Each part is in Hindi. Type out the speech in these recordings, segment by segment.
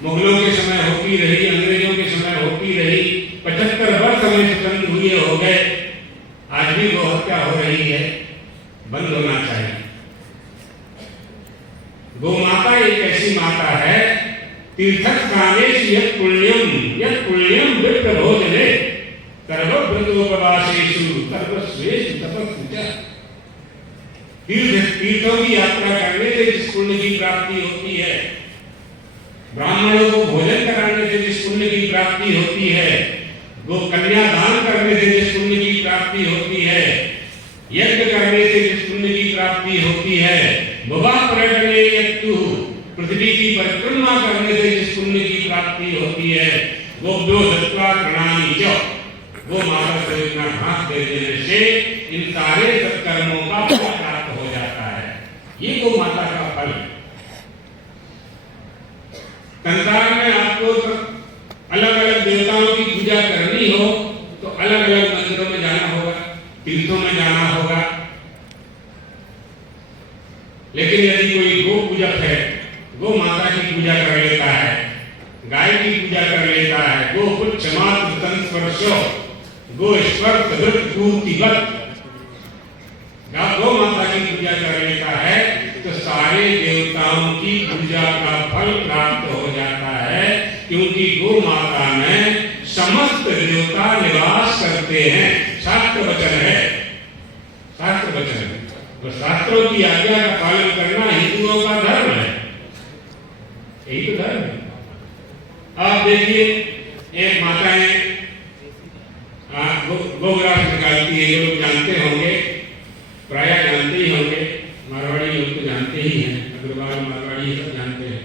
मुगलों के समय होती रही, अंग्रेजों के समय होती रही, 75 वर्ष हमें स्वतंत्र हुए हो गए, आज भी गौ हत्या हो रही है। बंद होना चाहिए। गौ माता एक ऐसी माता है, तीर्थक कामेश यत् पुण्यम विप्र भोजने सर्वव्रतोपवासेषु सर्वश्रेष्ठ तपस्वी च। तीर्थों की यात्रा करने से जिस पुण्य की प्राप्ति होती है, ब्राह्मणों को भोजन कराने से जिस पुण्य की प्राप्ति होती है, गो कन्या दान करने से जिस पुण्य की प्राप्ति होती है, यज्ञ करने से जिस पुण्य की प्राप्ति होती है, विवाह पर्यटने यत्तु पृथ्वी की परिक्रमा करने से जिस पुण्य की प्राप्ति होती है, गोभ्यो दत्त्वा प्रणामी च, वो माता को इतना घास दे देने से इन सारे सत्कर्मों का फल प्राप्त हो जाता है। ये गो माता का फल। संसार में आपको अलग अलग देवताओं की पूजा करनी हो तो अलग अलग मंदिरों में जाना होगा, तीर्थों में जाना होगा। लेकिन यदि कोई गो पूजक है, गो माता की पूजा कर लेता है, गाय की पूजा कर लेता है, गो पुच्छ मात्र तन स्पर्शो गो स्पर्श धृतपूर्तिवत, गौ माता की पूजा कर लेता है तो सारे देवताओं की पूजा का फल प्राप्त हो जाता है, क्योंकि गो माता में समस्त देवता निवास करते हैं। शास्त्र वचन है, शास्त्र वचन है। तो शास्त्रों की आज्ञा का पालन करना हिंदुओं का धर्म है, यही तो धर्म है। आप देखिए, एक माताएं गोग्रास निकालती है, ये लोग जानते होंगे, प्राय जानते ही होंगे, मारवाड़ी लोग तो जानते ही हैं, अग्रवाल मारवाड़ी सब जानते हैं।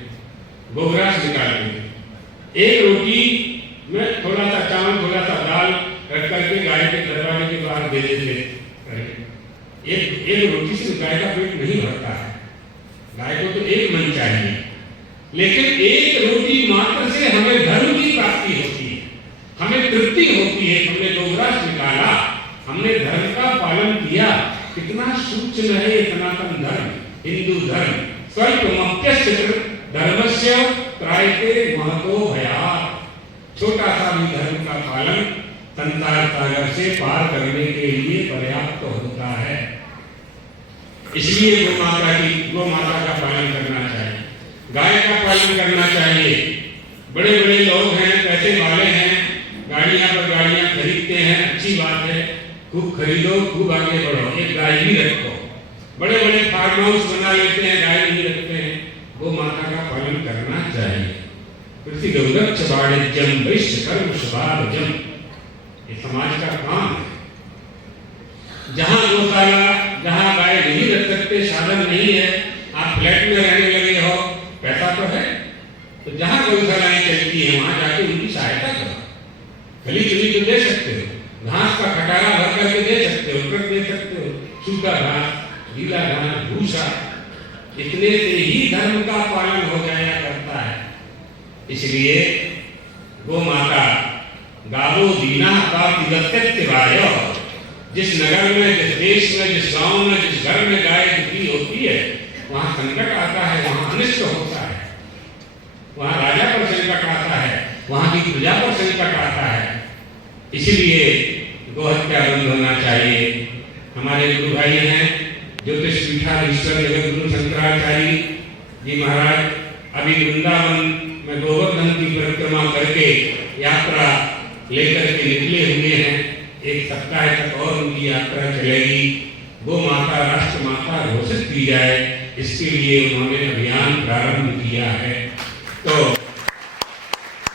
गोग्रास निकालते हैं, एक रोटी में थोड़ा सा चावल थोड़ा सा दाल रख करके गाय के दरवाजे के बाहर दे देते। एक रोटी से गाय का पेट नहीं भरता है, गाय को तो एक मन चाहिए। लेकिन एक रोटी मात्र से हमें धर्म की प्राप्ति होती है, हमें तृप्ति होती है। हमने गोग्रास निकाला, हमने धर्म का पालन किया। कितना सूक्ष्म है सनातन धर्म, हिंदू धर्म। स्वल्पमप्यस्य धर्मस्य त्रायते महतो भयात्। छोटा सा भी धर्म का पालन संसार सागर से पार करने के लिए पर्याप्त होता है। इसलिए गौ माता का पालन करना चाहिए, गाय का पालन करना चाहिए। बड़े बड़े लोग हैं, पैसे वाले हैं, गाड़ियां पर गाड़ियां खरीदते हैं, अच्छी बात है, खूब खरीदो, खूब आगे बढ़ो, एक गाय भी रखो। बड़े बड़े फार्म हाउस बना लेते हैं, गाय नहीं रखते हैं। गौ माता का पालन करना चाहिए। प्रतिगौरक्ष वाणिज्यम वैश्य कर्म शुभारजम, ये समाज का काम है। जहां गौशाला, जहां गाय नहीं रख सकते, साधन नहीं है, आप फ्लैट में रहने लगे हो, पैसा तो है, तो जहां गौशालाएं चलती हैं वहां जाके उनकी सहायता करो। खली चुनी तो दे सकते हो, घास का खटारा भर करके दे सकते हो, ट्रक दे सकते हो, सूखा घास, गीला घास, भूसा, इतने से ही धर्म का पालन हो जाया करता है। इसलिए गो माता गावो दीना का तिगत्यवाय, जिस नगर में, जिस देश में, जिस गांव में, जिस घर में गाय दुखी होती है, वहां संकट आता है, वहां अनिष्ट होता है, वहां राजा पर संकट आता है, वहां की प्रजा पर संकट आता है। इसलिए गौ हत्या बंद होना चाहिए। हमारे गुरु भाई हैं ज्योतिष पीठाधीश्वर जगत गुरु शंकराचार्य जी महाराज अभी वृंदावन में गोवर्धन की परिक्रमा करके यात्रा लेकर के निकले हुए हैं। एक सप्ताह तक और उनकी यात्रा चलेगी। गो माता राष्ट्र माता घोषित की जाए, इसके लिए उन्होंने अभियान प्रारंभ किया है। तो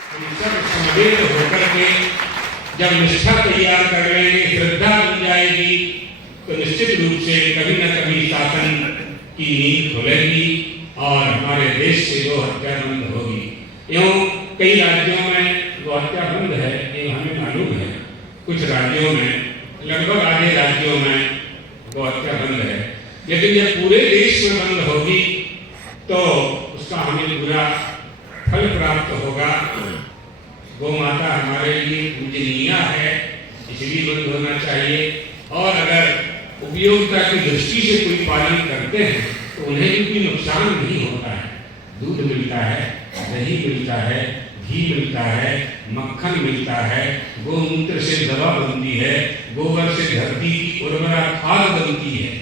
हम सब समवेत होकर के जब निष्ठा तैयार कर लेंगे, श्रद्धा बन जाएगी, तो निश्चित रूप से कभी न कभी शासन की नींद खुलेगी और हमारे देश से गो हत्या बंद होगी। यूँ कई राज्यों में गो हत्या बंद है, ये हमें मालूम है। कुछ राज्यों में, लगभग आधे राज्यों में गो हत्या बंद है, लेकिन जब पूरे देश में बंद होगी तो उसका हमें पूरा फल प्राप्त होगा। गौ माता हमारे लिए पूजनीय है, इसलिए बंद होना चाहिए। और अगर उपयोगिता की दृष्टि से कोई पालन करते हैं तो उन्हें भी कोई नुकसान नहीं होता है, दूध मिलता है। दही मिलता है, घी मिलता है, मक्खन मिलता है, गोमूत्र से दवा बनती है, गोबर से धरती की उर्वरा खाद बनती है,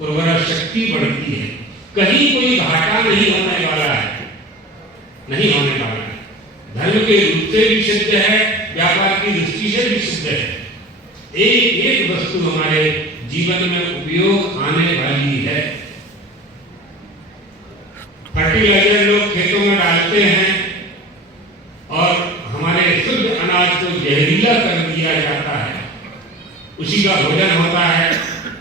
उर्वरा शक्ति बढ़ती है। कहीं कोई घाटा नहीं होने वाला है, नहीं होने वाला है। धर्म के रूप से भी सिद्ध है, व्यापार की दृष्टि से भी सिद्ध है। एक एक वस्तु हमारे जीवन में उपयोग आने वाली है। फर्टिलाइजर लोग खेतों में डालते हैं और हमारे शुद्ध अनाज को जहरीला कर दिया जाता है, उसी का भोजन होता है,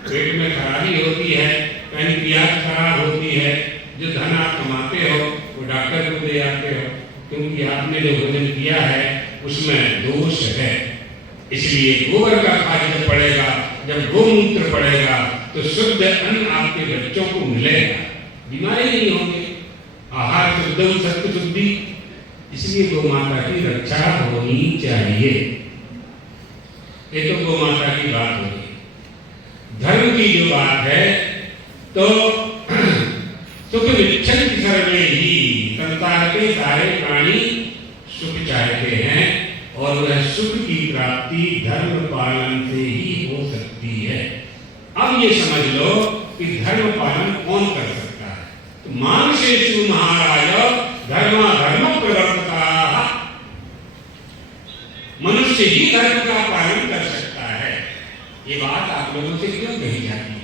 पेट में खराबी होती है, पैनक्रियाज खराब होती है। जो धन आप कमाते हो वो डॉक्टर को दे आते हो, क्योंकि आपने जो भोजन किया है उसमें दोष है। इसलिए गोबर का खाद जब पड़ेगा, जब गोमूत्र पड़ेगा, तो शुद्ध अन्न आपके बच्चों को मिलेगा, बीमारी नहीं होगी, आहार शुद्ध सत्य शुद्धि। इसलिए गौ माता की रक्षा होनी चाहिए। ये तो गौ माता की बात होगी। धर्म की जो बात है तो सुख विच्छिन्न सर्वे ही, संसार के सारे प्राणी सुख चाहते हैं और वह सुख की प्राप्ति धर्म पालन से ही हो सकती है। अब ये समझ लो कि धर्म पालन कौन कर सकता है। तो मानसेषु महाराज धर्म प्रवर्तता, मनुष्य ही धर्म का पालन कर सकता है। ये बात आप लोगों से क्यों कही जाती है?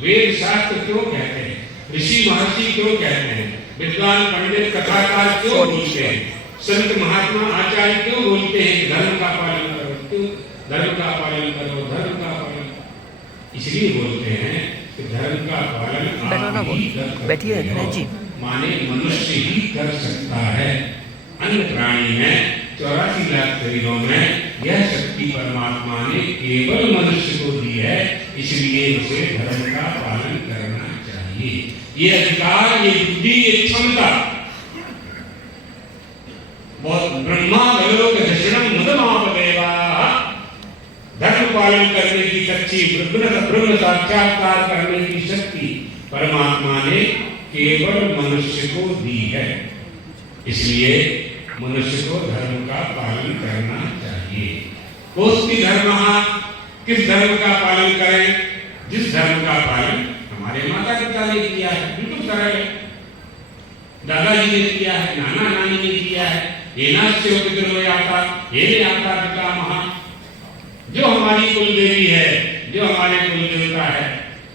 वेद शास्त्र क्यों कहते हैं? ऋषि महर्षि क्यों कहते हैं? विद्वान पंडित कथाकार क्यों बोलते हैं? संत महात्मा आचार्य क्यों बोलते हैं धर्म का पालन करो? क्यों धर्म का पालन करो, धर्म का पालन? इसलिए बोलते हैं कि धर्म का पालन आप ही कर सकते हो, माने मनुष्य ही कर सकता है। अन्य प्राणी में 84 लाख शरीरों में यह शक्ति परमात्मा ने केवल मनुष्य को दी है, इसलिए उसे धर्म का पालन करना चाहिए। ये अधिकार, ये बुद्धि, ये क्षमता बहुत ब्रह्मा लोक दर्शनम मुदमापदेवा, धर्म पालन करने की सच्ची ब्रह्म साक्षात्कार करने की शक्ति परमात्मा ने केवल मनुष्य को दी है। इसलिए मनुष्य को धर्म का पालन करना चाहिए। कोस्ति धर्म, किस धर्म का पालन करें? जिस धर्म का पालन हमारे माता पिता ने किया है, बिल्कुल सरल है। दादाजी ने किया है, नाना नानी ने किया है, ये नास्यो पितृव्याता, ये आता पिता महा। जो हमारी कुल देवी है, जो हमारे कुल देवता है,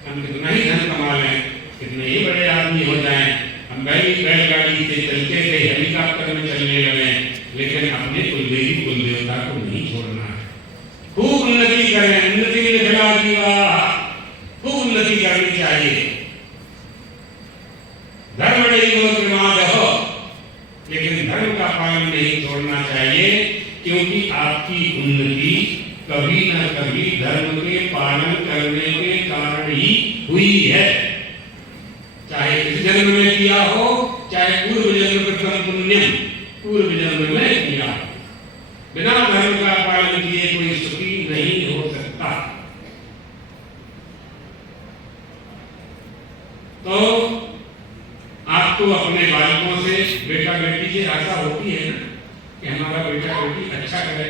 हम कितना ही धन कमा लें, कितने ही बड़े आदमी हो जाएं, हम बैलगाड़ी से चलते थे, हेलीकॉप्टर में चलने लगे, लेकिन अपने कुल देवी कुल देवता को नहीं छोड़ना है। खूब उन्नति करें, उन्नति में खिला दिया, खूब उन्नति करनी चाहिए। धर्म हो, लेकिन धर्म का पालन नहीं छोड़ना चाहिए, क्योंकि आपकी उन्नति कभी न कभी धर्म के पालन करने के कारण ही हुई है। चाहे इस जन्म में किया हो, चाहे पूर्व जन्म कृतम पुण्यम, पूर्व जन्म में किया हो। बिना धर्म का पालन किए कोई सुखी नहीं हो सकता। तो आपको अपने बालकों से, बेटा बेटी से आशा होती है ना कि हमारा बेटा बेटी अच्छा करे,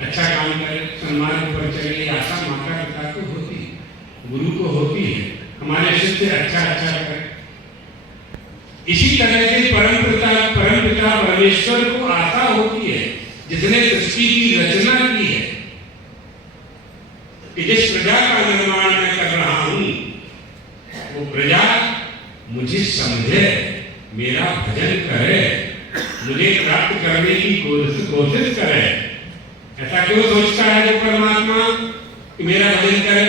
अच्छा काम करे, सम्मान पर चले। आशा माता पिता को होती है, गुरु को होती है, हमारे शिष्य अच्छा करे। इसी तरह से परम पिता परमेश्वर को आशा होती है, जिसने सृष्टि की रचना की है, कि जिस प्रजा का निर्माण मैं कर रहा हूं वो प्रजा मुझे समझे, मेरा भजन करे, मुझे प्राप्त करने की कोशिश करे। ऐसा क्यों सोचता है जो परमात्मा कि मेरा भजन करे?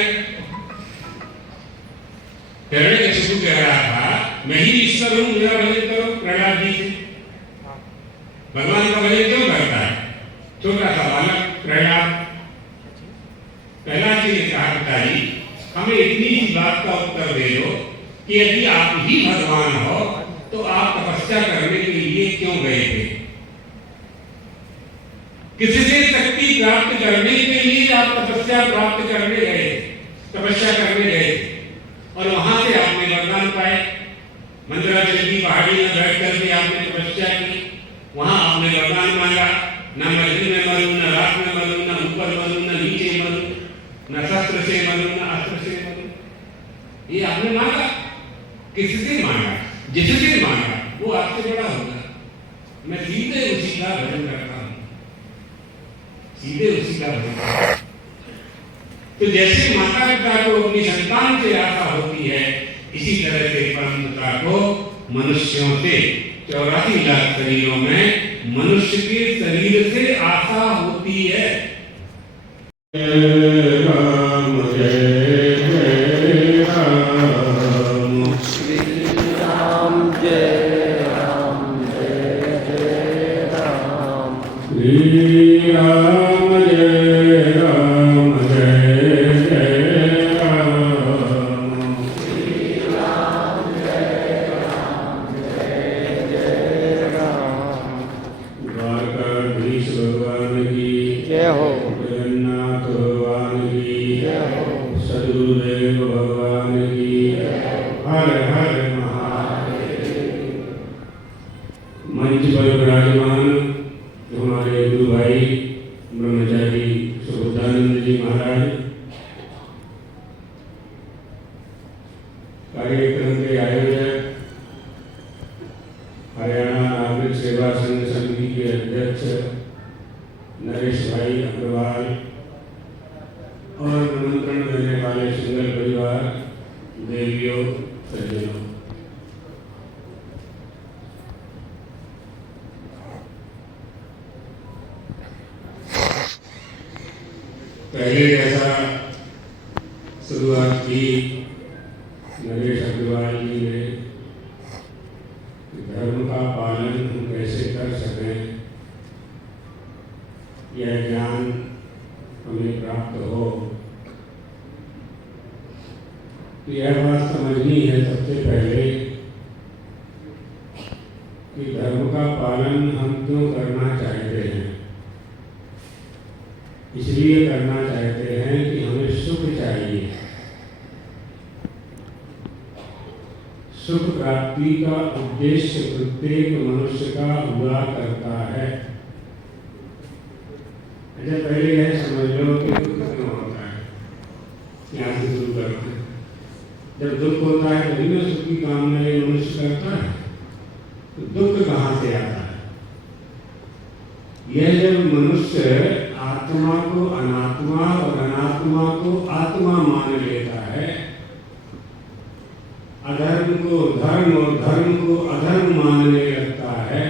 हिरण्यकशिपु कह रहा था मैं ही ईश्वर हूं, मेरा भजन करो। प्रहलाद जी से भगवान का भजन क्यों करता है? छोटा सा बालक प्रहलाद, प्रहलाद जी ने कहा पिताजी हमें इतनी ही बात का उत्तर दे दो कि यदि आप ही भगवान हो तो आप तपस्या करने के लिए क्यों गए थे? किससे शक्ति प्राप्त करने के लिए आप तपस्या प्राप्त करने गए, तपस्या करने गए, और वहां से आपने वरदान पाए, मंत्र विंध्याचल की पहाड़ी में बैठ करके आपने तपस्या की, वहां आपने वरदान मांगा, न मजनू में मरूं, न रात में मरूं, न ऊपर मरूं, न नीचे मरूं, न शस्त्र से मरूं, न अस्त्र से मरूं। ये आपने मांगा। किससे मांगा? जिससे मांगा वो आपसे बड़ा होगा। मैं सीधे उसी का भजन करता हूं, सीधे उसी का भजन। तो जैसे माता पिता को अपनी संतान से आशा होती है, इसी तरह से परम पिता को मनुष्यों से 84 लाख शरीरों में मनुष्य के शरीर से आशा होती है। जय राम जय जय राम, श्री राम जय राम जय जय राम, श्री राम जय राम जय जय राम, श्री राम जय राम जय जय राम। द्वारकाधीश भगवान की जय हो, जगन्नाथ भगवान की जय हो, सदगुरुदेव भगवान की हर हर महादेव। मंच पर विराजमान हमारे गुरु भाई ब्रह्मचारी सुबोधानंद जी महाराज, कार्यक्रम के आयोजक हरियाणा नागरिक सेवा संघ समिति के अध्यक्ष नरेश भाई अग्रवाल और निमंत्रण देने वाले सिंगल परिवार, देवियों, सज्जनों, पहले जैसा शुरुआत की नरेश अग्रवाल जी ने, धर्म का पालन हम कैसे कर सकें, यह ज्ञान हमें प्राप्त हो, तो यह बात समझनी है सबसे पहले कि धर्म का पालन हम क्यों करना चाहते हैं। इसलिए करना चाहते हैं कि हमें सुख चाहिए। सुख प्राप्ति का उद्देश्य प्रत्येक मनुष्य का हुआ करता है। अच्छा, पहले यह समझ लो कि दुख क्यों होता है, यहाँ से शुरू करते हैं। जब दुख होता है तभी में सुख की कामना मनुष्य करता है, तो दुख कहाँ से आता है? यह जब मनुष्य आत्मा को अनात्मा और अनात्मा को आत्मा मान लेता है, अधर्म को धर्म और धर्म को अधर्म मानने लगता है,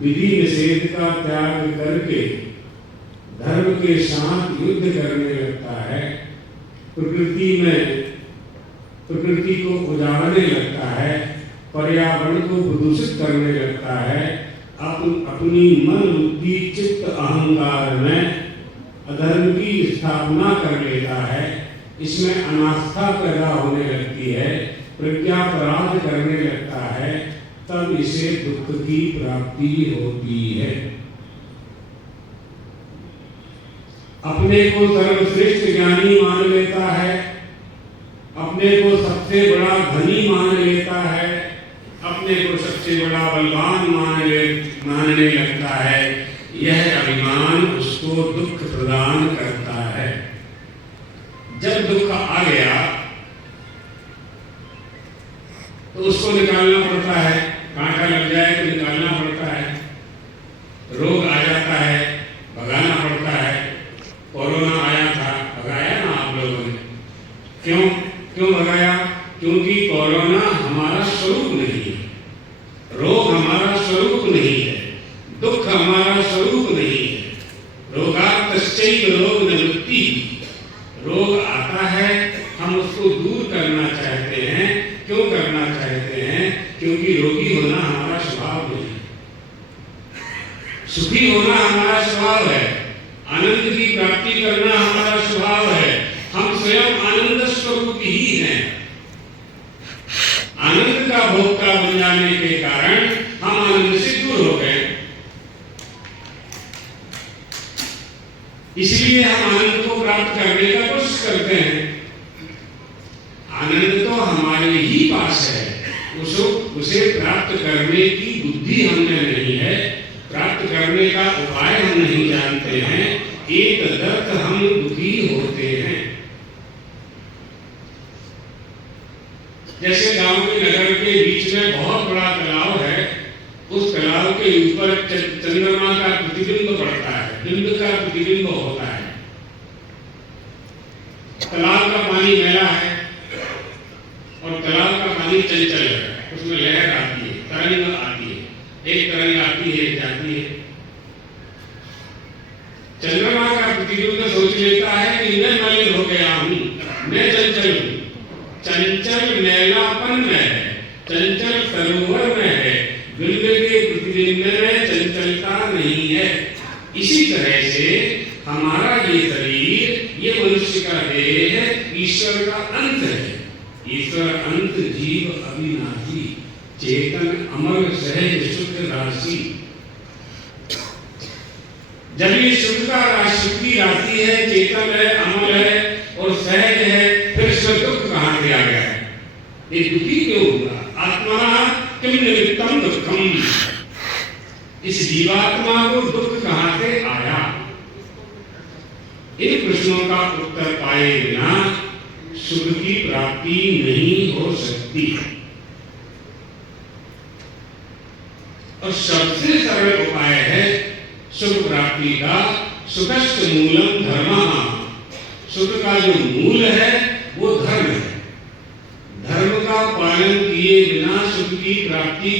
विधि निषेध का त्याग करके धर्म के साथ युद्ध करने लगता है, प्रकृति को उजाड़ने लगता है, पर्यावरण को प्रदूषित करने लगता है, अपनी मन बुद्धि चित्त अहंकार में अधर्म की स्थापना कर लेता है, इसमें अनास्था पैदा होने लगती है, प्रज्ञापराध करने लगता है, तब इसे दुख की प्राप्ति होती है। अपने को सर्वश्रेष्ठ ज्ञानी मान लेता है, अपने को सबसे बड़ा धनी मान लेता है, अपने को सबसे बड़ा बलवान मानने लगता है। यह अभिमान उसको दुख प्रदान करता है। जब दुख आ गया तो उसको निकालना पड़ता है, कांटा लग जाए तो निकालना पड़ता है, रोग आ जाता है भगाना पड़ता है। कोरोना आया था, भगाया ना आप लोगों ने? क्यों भगाया? क्योंकि कोरोना हमारा स्वरूप नहीं है, रोग हमारा स्वरूप नहीं है, दुख हमारा स्वरूप नहीं है। रोगात्तश्चैव रोग निवृत्ति, रोग आता है, हम उसको दूर करना चाहते हैं। क्यों करना चाहते हैं? क्योंकि रोगी होना हमारा स्वभाव नहीं, सुखी होना हमारा स्वभाव है, आनंद की प्राप्ति करना हमारा स्वभाव है। हम स्वयं आनंद स्वरूप ही हैं। आनंद का भोक्ता बन जाने के कारण हम आनंद से दूर हो गए, इसलिए हम आनंद को प्राप्त करने का कोशिश करते हैं। आनंद तो हमारे ही पास है, उसे प्राप्त करने की बुद्धि हमने नहीं है, प्राप्त करने का उपाय हम नहीं जानते हैं, एक दर्द हम दुखी होते हैं। जैसे गांव के नगर के बीच में बहुत बड़ा तालाब है, उस तालाब के ऊपर चंद्रमा का प्रतिबिंब पड़ता है, बिंब का प्रतिबिंब होता है। तालाब का पानी मैला है और तालाब का पानी चंचल है, उसमें लहर आती है, तरंग आती है, एक तरंग आती है, एक जाती है। चंद्रमा का प्रतिबिंब सोच लेता है कि मैं मलिन हो गया हूं, मैं चंचल हूं। चंचल मैलापन में है, चंचल सरोवर में है, बिंब के प्रतिबिंब में चंचलता नहीं है। इसी तरह से हमारा ये शरीर, ये मनुष्य का देह ईश्वर का अंत है। ईश्वर अंत, जीव अविनाशी, चेतन अमर सहज शुद्ध राशि। जब ये शुद्ध की राशि है, चेतन है, अमर है और सहज है, फिर इसमें दुख कहां से आ गया है? ये दुखी क्यों हुआ? आत्मा किम निमित्तम दुखम, इस जीवात्मा को दुख कहां से आया? इन प्रश्नों का उत्तर पाए बिना सुख की प्राप्ति नहीं हो सकती। और सबसे सरल उपाय है सुख प्राप्ति का, सुखस्थ मूलम धर्मः। सुख का जो मूल है वो धर्म है। धर्म का पालन किए बिना सुख की प्राप्ति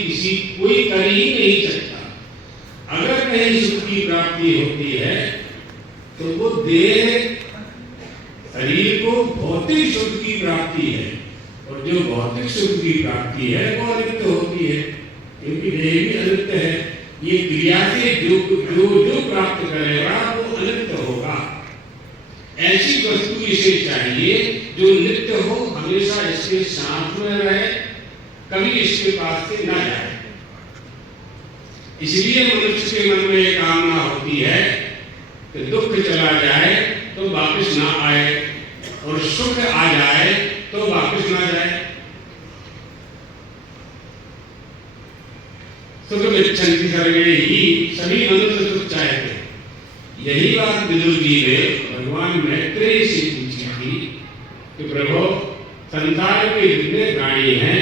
कोई कर ही नहीं सकता। अगर कहीं सुख की प्राप्ति होती है तो वो देह शरीर को भौतिक सुख की प्राप्ति है, और जो भौतिक सुख की प्राप्ति है वो अनित्य होती है, क्योंकि देह भी अनित्य है। ये क्रिया से जो प्राप्त करेगा वो अनित्य होगा। ऐसी वस्तु इसे चाहिए जो नित्य हो, हमेशा इसके साथ में रहे, कभी इसके पास से ना जाए। इसलिए मनुष्य के मन में एक कामना होती है कि दुख चला जाए तो वापस ना आए, और सुख आ जाए तो वापस ना जाए। सुख इच्छन्ति सर्वे ही, सभी मनुष्य सुख चाहते। यही बात विदुर जी ने भगवान मैत्रेय से पूछी थी कि प्रभु, संसार के जितने प्राणी हैं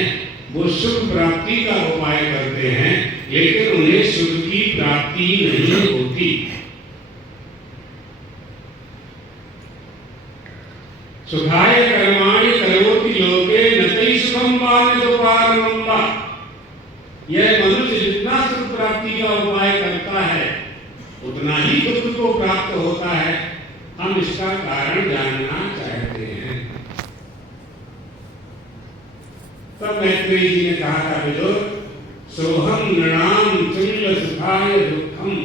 वो सुख प्राप्ति का उपाय करते हैं, लेकिन उन्हें सुख की प्राप्ति नहीं होती। सुखाय कर्माणि करोति लोके न तै सुखम वा न दुःखम वा। यह मनुष्य जितना सुख प्राप्ति का उपाय करता है उतना ही दुख को प्राप्त होता है। हम इसका कारण जानना चाहते हैं। तब मैत्रेय जी ने कहा था, विदुर, सोहम नृणाम तुल्य सुखाय दुःखम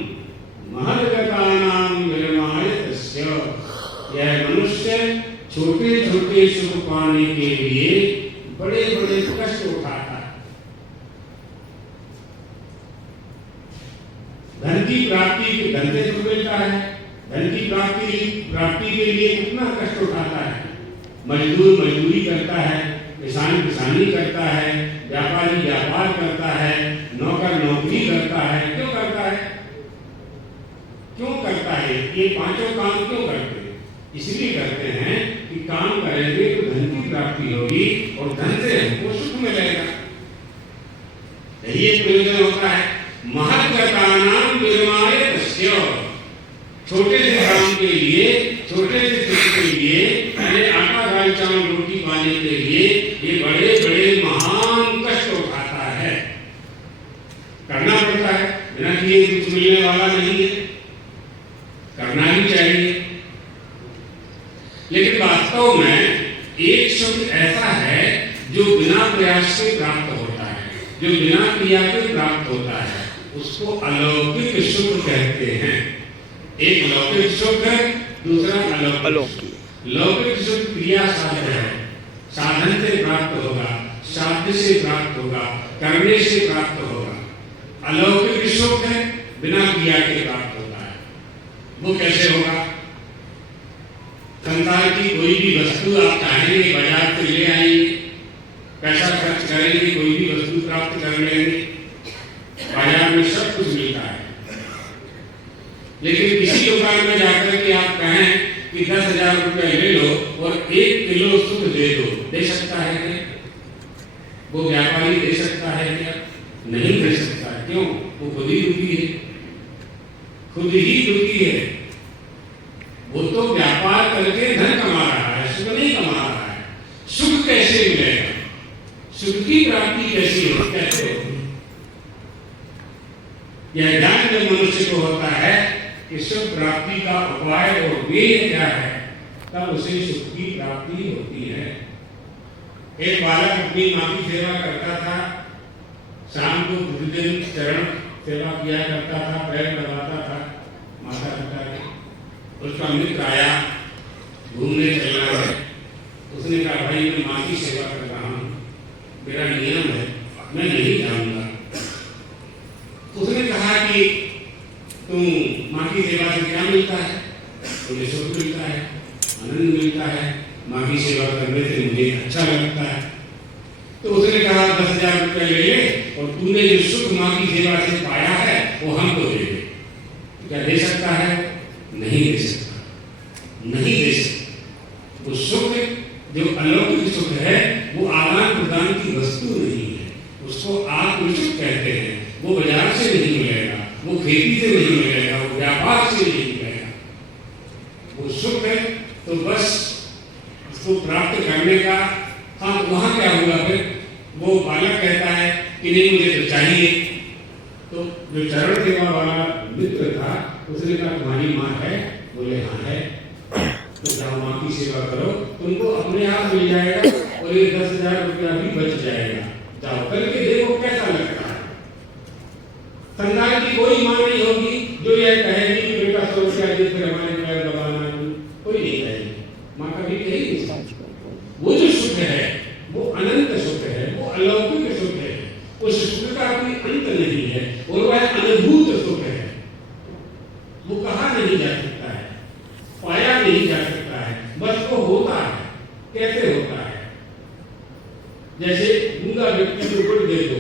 महद्गतानां विरमाय तस्य। यह मनुष्य छोटे छोटे सुख पाने के लिए बड़े बड़े कष्ट उठाता है। धन की प्राप्ति धन से सुख मिलता है, धन की प्राप्ति के लिए कितना कष्ट उठाता है। मजदूर मजदूरी करता है, किसान किसानी करता है, व्यापारी व्यापार करता है, नौकर नौकरी करता है। क्यों करता है? क्यों करता है? ये पांचों काम क्यों करते हैं? इसलिए करते हैं कि काम करेंगे तो धन की प्राप्ति होगी और धन से हमको सुख मिलेगा। यही एक प्रयोजन होता है। महद्गतानां विरमाय तस्य। छोटे से काम के लिए, छोटे से सुख के लिए, पहले आटा दाल चावल रोटी पाने के लिए ये बड़े बड़े महान कष्ट उठाता है, करना पड़ता है। बिना किए कुछ मिलने वाला नहीं है, करना ही चाहिए। लेकिन वास्तव में एक सुख ऐसा है जो बिना प्रयास से प्राप्त होता है, जो बिना क्रिया के प्राप्त होता है, उसको अलौकिक सुख कहते हैं। एक लौकिक सुख है, दूसरा अलौकिक। लौकिक सुख क्रिया साधन है, साधन से प्राप्त होगा, साध्य से प्राप्त होगा, करने से प्राप्त होगा। अलौकिक सुख है, बिना क्रिया के प्राप्त होता है। वो कैसे होगा? संसार की कोई भी वस्तु आप चाहेंगे बाजार से ले आएंगे, पैसा खर्च करेंगे, कोई भी वस्तु प्राप्त कर लेंगे। बाजार में सब कुछ मिलता है, लेकिन किसी दुकान में जाकर के आप कहें कि 10,000 रुपया ले लो और 1 किलो सुख दे दो, दे सकता है क्या? वो व्यापारी दे सकता है क्या? नहीं दे सकता है। क्यों? वो खुद ही दुखी है, खुद ही दुखी है। वो तो व्यापार करके धन कमा रहा है, सुख नहीं कमा रहा है। सुख कैसे मिलेगा? सुख की प्राप्ति कैसी हो, कैसे हो? यह ज्ञान जब मनुष्य को होता है कि सुख प्राप्ति का उपाय और वे क्या है, तब उसे सुख की प्राप्ति होती है। एक बालक अपनी मां की सेवा करता था, शाम को प्रतिदिन चरण सेवा किया करता था, पैर दबाता था माता पिता के। उसका मित्र आया, घूमने चलना है। उसने कहा, भाई मैं मां की सेवा कर रहा हूँ, मेरा नियम है, मैं नहीं जाऊंगा। उसने कहा कि तुम मां की सेवा से क्या मिलता है? मुझे सुख मिलता है, आनंद मिलता है, मां की सेवा करने से मुझे अच्छा लगता है। तो उसने कहा 10,000 रुपया ले ले और तूने जो सुख मां की सेवा से पाया है वो हमको दे दे। क्या दे सकता है? नहीं दे सकता, नहीं दे सकता। वो सुख जो अलौकिक सुख है वो आदान प्रदान की वस्तु नहीं है, उसको आत्मसुख कहते हैं। वो बाजार से नहीं मिलेगा, वो खेती से नहीं मिलेगा, वो व्यापार से नहीं मिलेगा। वो सुख है तो बस उसको प्राप्त करने का। हाँ, वहां क्या हुआ फिर? वो बालक कहता है कि नहीं मुझे तो चाहिए। तो जो चरण सेवा वाला मित्र था उसने कहा तुम्हारी माँ है? बोले हाँ है। तो जाओ माँ की सेवा करो, तुमको अपने आप मिल जाएगा और ये 10,000 रुपया भी बच जाएगा। जाओ करके देखो कैसा लगता है। संसार की कोई माँ नहीं होगी जो यह कहेगी कि बेटा 100 रुपया दे फिर हमारे पैर दबाना, कोई नहीं कहेगी। माँ कभी कहेगी? वो जो सुख है वो अनंत सुख है, वो अलौकिक सुख है। उस सुख का कोई अंत नहीं है और वह अनुभूत सुख है। वो कहा नहीं जा सकता है, पाया नहीं जा सकता है, बस वो होता है। कैसे होता है? जैसे गूंगा व्यक्ति को गुड़ दे दो,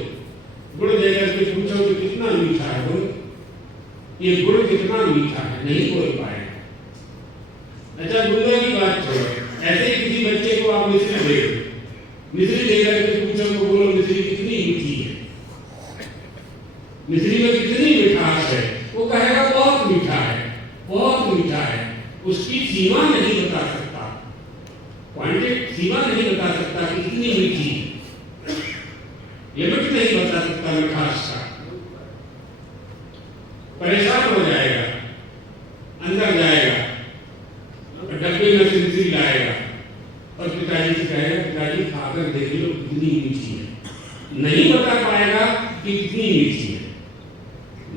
गुड़ देकर के पूछो कि कितना मीठा है गुड़, ये गुड़ कितना मीठा है, नहीं बोल पाएगा। अच्छा, गूंगा की बात छोड़ो, ऐसे किसी बच्चे को आप मिश्री दे दो, मिश्री देकर के पूछो तो बोलो मिश्री कितनी मीठी है, मिश्री में कितनी मिठास है, वो कहेगा बहुत मीठा है, बहुत मीठा है। उसकी सीमा नहीं बता सकता, क्वांटिटी सीमा नहीं बता सकता कि कितनी मीठी है, लिमिट नहीं बता सकता मिठास का। परेशान हो जाएगा, अंदर जाएगा, डब्बे में से मिश्री लाएगा और पिताजी से कहेगा पिताजी खाकर देख लो कितनी मीठी है। नहीं बता पाएगा कि कितनी मीठी है।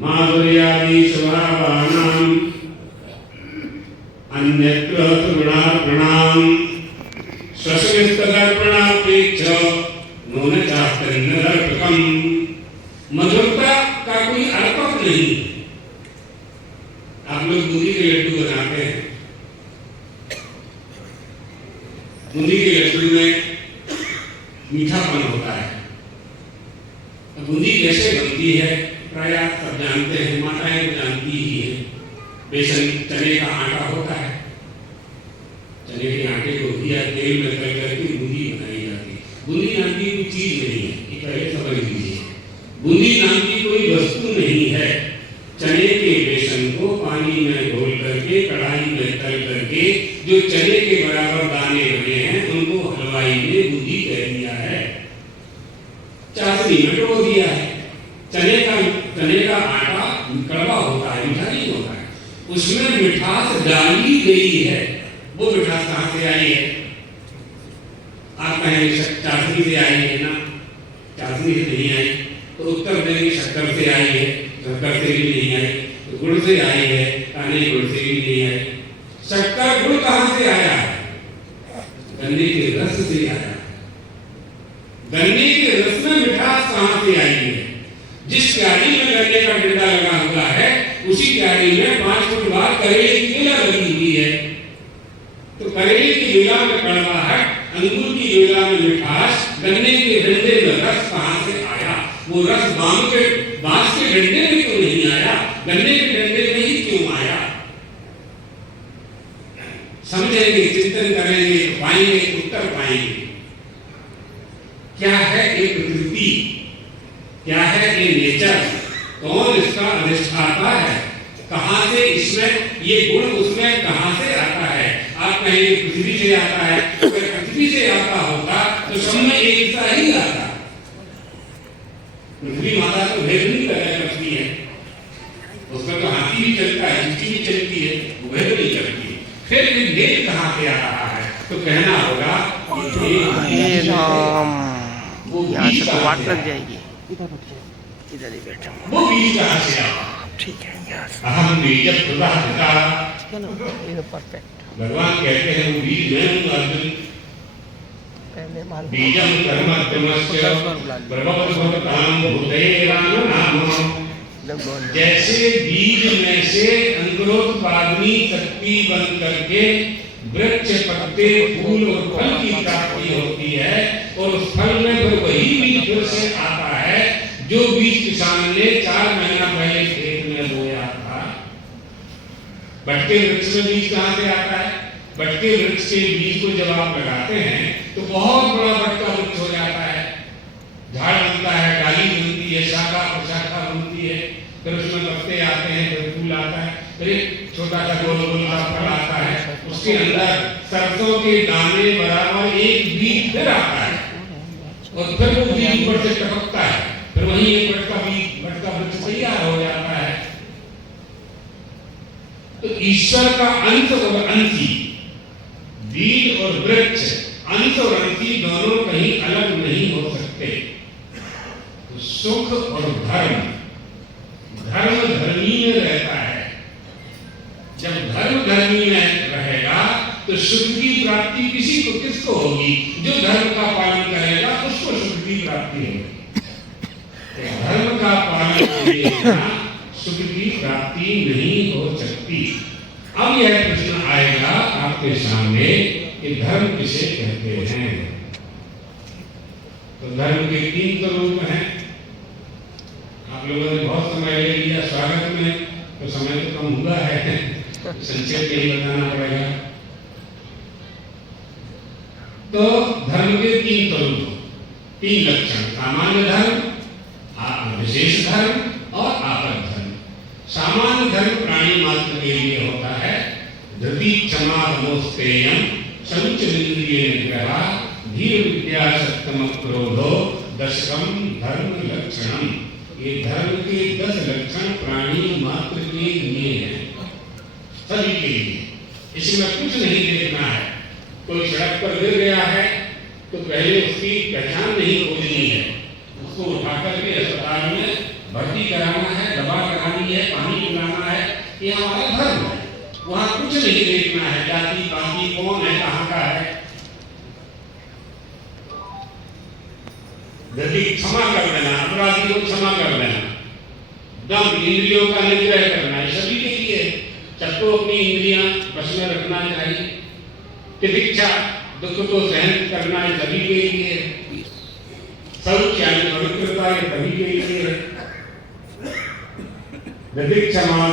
माधुर्यादि स्वभावानां अन्यत्र गुणार्पणां स्वस्मिस्तदर्पणापेक्ष नून चास्त्रिन्नदर्पकम्। मधुरता का कोई अर्पक नहीं है। आप लोग बूंदी के लड्डू बनाते हैं, बूंदी के लड्डू में मीठापन होता है। बूंदी कैसे बनती है प्राय सब जानते हैं, माताएं जानती ही है। बेसन चने का आटा होता है, चने के आटे को दिया तेल में तल करके बूंदी बनाई जाती है। बूंदी नाम की कोई चीज नहीं है, ये पहले समझ लीजिए। बूंदी नाम की कोई वस्तु नहीं है। चने के बेसन को पानी में घोल करके कढ़ाई में तल करके जो चने के बराबर दाने बने हैं उनको हलवाई ने बूंदी कह दिया है, चाशनी में डुबो दिया है। चने का आटा कड़वा होता है, मीठा नहीं होता है, उसमें मिठास डाली गई है। वो मिठास कहाँ से आई है? आप कहेंगे चाशनी से आई है ना, चाशनी से नहीं आई तो उत्तर देंगे शक्कर से आई है, शक्कर से भी नहीं आई, तो गुड़ से आई है, नहीं गुड़ से भी नहीं आई। शक्कर गुड़ कहाँ से आया है? गन्ने के रस से आया है। गन्ने के रस में मिठास कहाँ से आई है? जिस क्यारी में गन्ने का डंडा लगा हुआ है उसी क्यारी में 5 फुट बाद करेले की बेला लगी हुई है। तो करेले की बेला में कड़वाहट, अंगूर की बेला में मिठास, गन्ने के डंडे में रस कहाँ से आया? वो रस बांस के डंडे में क्यों नहीं आया, गन्ने के डंडे में ही क्यों आया? समझेंगे, चिंतन करेंगे, पाएंगे, उत्तर पाएंगे। क्या है ये प्रकृति, क्या है ये नेचर, कौन इसका अधिष्ठाता है, कहां से इसमें ये गुण उसमें कहां से आता है? आप कहेंगे पृथ्वी से आता है, अगर पृथ्वी से आता होता तो सब में एक सा ही आता। पृथ्वी माता तो भेद नहीं करती है, उसमें तो हाथी भी चलता है, चिट्ठी भी चलती है, वो भेद नहीं करती है। फिर ये भेद कहां से आ रहा है? तो कहना होगा वो बीज तो वाट लग जाएगी, इधर ही बैठा वो बीज कहां से आया? ठीक है, यहाँ से अहम बीजं प्रदः पिता। चलो ये परफेक्ट। भगवान कहते हैं वो बीज मैं हूँ अर्जुन। पहले मान बीजं कर्मत्यमस्य प्रभवद्भवतां भूतेरानुनाम। जैसे बीज में से अंकुरोत्पादनी शक्ति बन करके वृक्ष, पत्ते, फूल और फल की प्राप्ति होती है, और उस फल में फिर वही बीज फिर से आता है जो बीज किसान ने 4 महीना पहले खेत में बोया था। बटके वृक्ष में बीज कहां से आता है? बटके वृक्ष के बीज को जब आप लगाते हैं तो बहुत बड़ा बटका वृक्ष हो जाता है, झाड़ बनता है, डाली बनती है, शाखा प्रशाखा बनती है, फिर उसमें पत्ते आते हैं, फिर फूल आता है, फिर एक छोटा सा गोल गोल का फल आता है, उसके अंदर सरसों के दाने बराबर एक बीज फिर आता है, और फिर वो बीज ऊपर से टपकता है, फिर वही एक बटका वृक्ष तैयार हो जाता है। तो ईश्वर का अंश और अंशी, बीज और वृक्ष, अंश और अंशी दोनों कहीं अलग नहीं हो सकते। तो सुख और धर्म, धर्म धर्मी में रहता है। जब धर्म धर्मी में रहेगा तो सुख की प्राप्ति किसको होगी? जो धर्म का पालन करेगा उसको सुख की प्राप्ति होगी। धर्म का पालन किए बिना सुख की प्राप्ति नहीं हो सकती। अब यह प्रश्न आएगा आपके सामने कि धर्म किसे कहते हैं? तो धर्म के 3 स्वरूप हैं। आप लोगों ने बहुत समय ले लिया स्वागत में, तो समय तो कम हुआ है, संक्षेप में ही बताना पड़ेगा। तो धर्म के 3 स्वरूप, 3 लक्षण: सामान्य धर्म, विशेष धर्म और आपद धर्म। सामान्य धर्म प्राणी मात्र के लिए होता है। धृति क्षमा तमोस्तेयम शौच इंद्रिय निग्रह धीर विद्या सत्यम क्रोधो दशकम धर्म लक्षणम। ये धर्म के 10 लक्षण प्राणी मात्र के लिए हैं, सभी के लिए। इसमें कुछ नहीं देखना है। कोई सड़क पर गिर गया है तो पहले उसकी पहचान नहीं खोजनी है, उसको उठा करके अस्पताल में भर्ती कराना है, दवा करानी है, पानी पिलाना है, ये हमारा धर्म है। वहां कुछ नहीं देखना है, जाति पाति कौन है, कहां का है। यदि क्षमा कर देना, अपराधी को क्षमा कर देना, दम इंद्रियों का निग्रह करना, है सभी के लिए। सबको अपनी इंद्रियां बस में रखना चाहिए। तितिक्षा, दुख को सहन करना है सभी के लिए। शौच यानी पवित्रता, ये सभी के लिए। यदि क्षमा